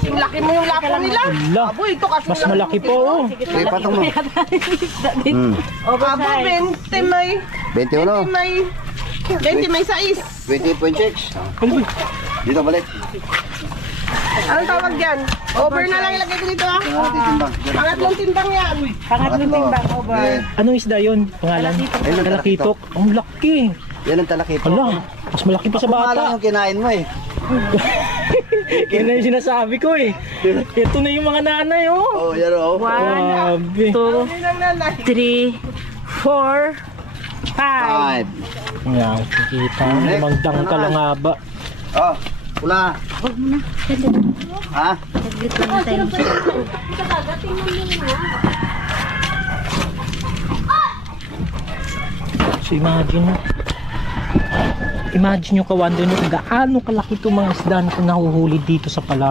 kasing laki mo yung lapo nila. Ala, Abo, ito kasing mas malaki po oh. Sige, patong mo. Abo, 20 may. 21. 20 may. 20 may 6. 20.6. Dito balik. Anong tawag yan? Over na lang ilagay ko dito ah. Timbang. Pangatlong timbang yan. Pangatlong timbang, over. Anong isda yun? Pangalan? Talakitok. Ang laki. Yan ang talakitok. Ala, mas malaki pa sa Baka lang bata. yung kinain mo eh. Yan na yung sinasabi ko eh. Ito na yung mga nanay oh. Oh, yan oh. 1, Grabe. 2, Yun ang nanay. 3, 4, 5. 5. Yan, kita. Magdang ka lang haba. Oh, pula. Huwag mo na. Ha? Saglit lang na tayo. So imagine nyo ka-wonder nyo gaano kalaki itong mga isda na nahuhuli dito sa Palawan.